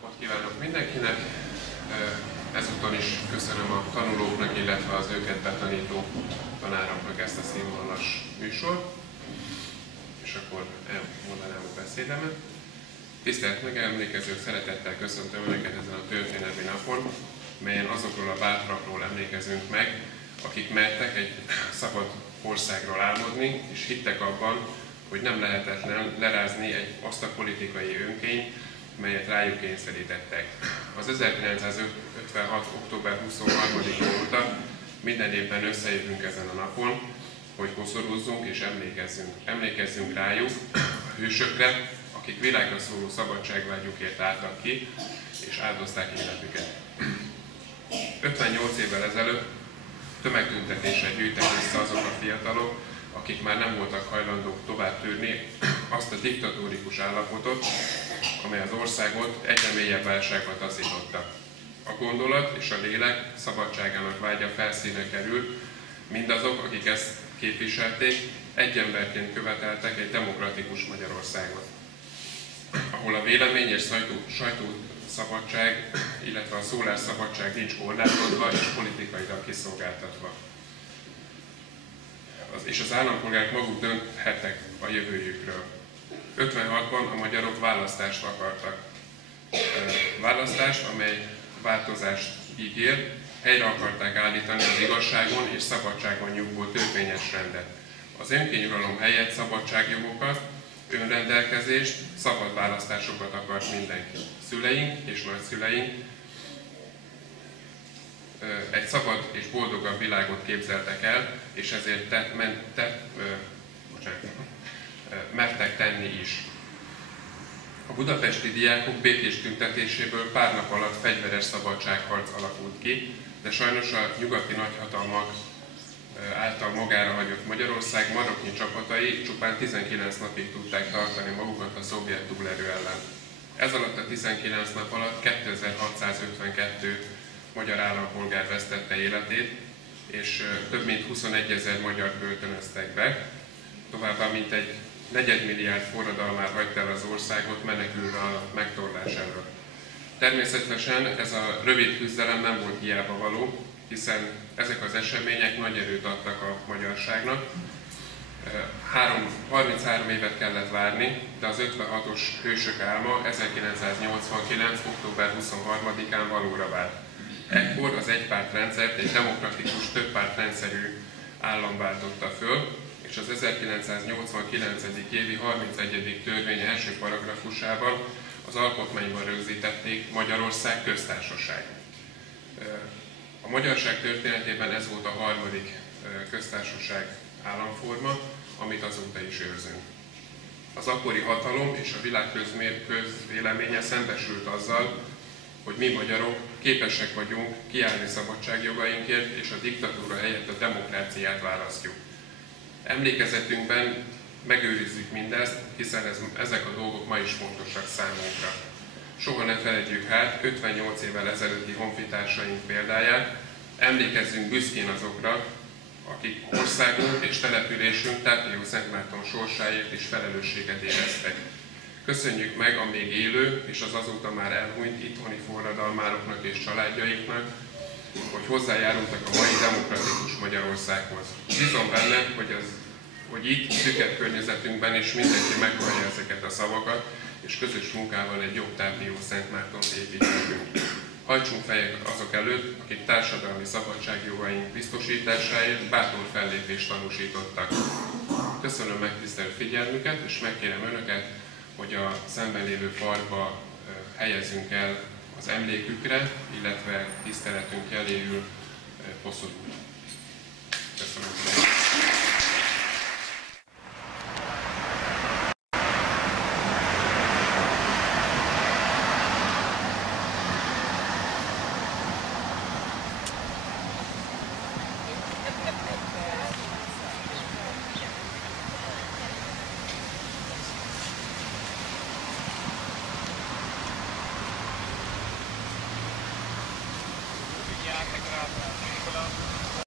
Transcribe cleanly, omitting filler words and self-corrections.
napot kívánok mindenkinek! Ezúton is köszönöm a tanulóknak, illetve az őket betanító tanároknak ezt a színvonalas műsort. És akkor elmondanám a beszédemet. Tisztelt megemlékezők, szeretettel köszöntöm Önöket ezen a történelmi napon, melyen azokról a bátrakról emlékezünk meg, akik mertek egy szabad országról álmodni, és hittek abban, hogy nem lehetetlen lerázni azt a politikai önkényt, melyet rájuk kényszerítettek. Az 1956. október 23-a óta minden évben összejövünk ezen a napon, hogy koszorúzzunk és emlékezzünk rájuk, a hősökre, akik világra szóló szabadságvágyukért álltak ki, és áldozták életüket. 58 évvel ezelőtt tömegtüntetésre gyűjtek össze azok a fiatalok, akik már nem voltak hajlandók tovább tűrni azt a diktatórikus állapotot, amely az országot egyre mélyebb válságba taszította. A gondolat és a lélek szabadságának vágya felszínre került, mindazok, akik ezt képviselték, egy emberként követeltek egy demokratikus Magyarországot, ahol a vélemény és sajtószabadság, illetve a szólásszabadság nincs korlátozva és politikailag kiszolgáltatva. És az állampolgárok maguk dönthettek a jövőjükről. 56-ban a magyarok választást akartak. Választást, amely változást ígér, helyre akarták állítani az igazságon és szabadságon nyugvó törvényes rendet. Az önkényuralom helyett szabadságjogokat, önrendelkezést, szabad választásokat akart mindenki. Szüleink és nagyszüleink egy szabad és boldogabb világot képzeltek el, és ezért mertek tenni is. A budapesti diákok békés tüntetéséből pár nap alatt fegyveres szabadságharc alakult ki, de sajnos a nyugati nagyhatalmak által magára hagyott Magyarország maroknyi csapatai csupán 19 napig tudták tartani magukat a szovjet túlerő ellen. Ez alatt a 19 nap alatt 2652 magyar állampolgár vesztette életét, és több mint 21 000 magyart börtönöztek be, továbbá mintegy 4 milliárd forradalmár hagyta el az országot menekülve a megtorlás elől. Természetesen ez a rövid küzdelem nem volt hiába való, hiszen ezek az események nagy erőt adtak a magyarságnak. 33 évet kellett várni, de az 56-os hősök álma 1989. október 23-án valóra vált. Ekkor az egypártrendszert egy demokratikus, többpártrendszerű állam váltotta föl, és az 1989. évi 31. törvény első paragrafusában az alkotmányban rögzítették Magyarország köztársaság. A magyarság történetében ez volt a harmadik köztársaság államforma, amit azóta is őrzünk. Az akkori hatalom és a világ közvéleménye szembesült azzal, hogy mi magyarok képesek vagyunk kiállni szabadságjogainkért, és a diktatúra helyett a demokráciát választjuk. Emlékezetünkben megőrizzük mindezt, hiszen ezek a dolgok ma is fontosak számunkra. Soha ne felejtjük hát 58 évvel ezelőtti honfitársaink példáját, emlékezzünk büszkén azokra, akik országunk és településünk Tápió-Szentmárton sorsáért is felelősséget éreztek. Köszönjük meg a még élő és az azóta már elhunyt itthoni forradalmároknak és családjaiknak, hogy hozzájárultak a mai demokratikus Magyarországhoz. Bízom benne, hogy itt, szüket környezetünkben is mindenki meghallja ezeket a szavakat, és közös munkával egy jobb Tápió-Szentmártont építhetünk. Hajtsunk fejet azok előtt, akik társadalmi szabadságjogaink biztosításáért bátor fellépést tanúsítottak. Köszönöm megtisztelt figyelmüket, és megkérem Önöket, hogy a szemben lévő parkba helyezzünk el az emlékükre, illetve tiszteletünk jeléül poszorút. Köszönöm.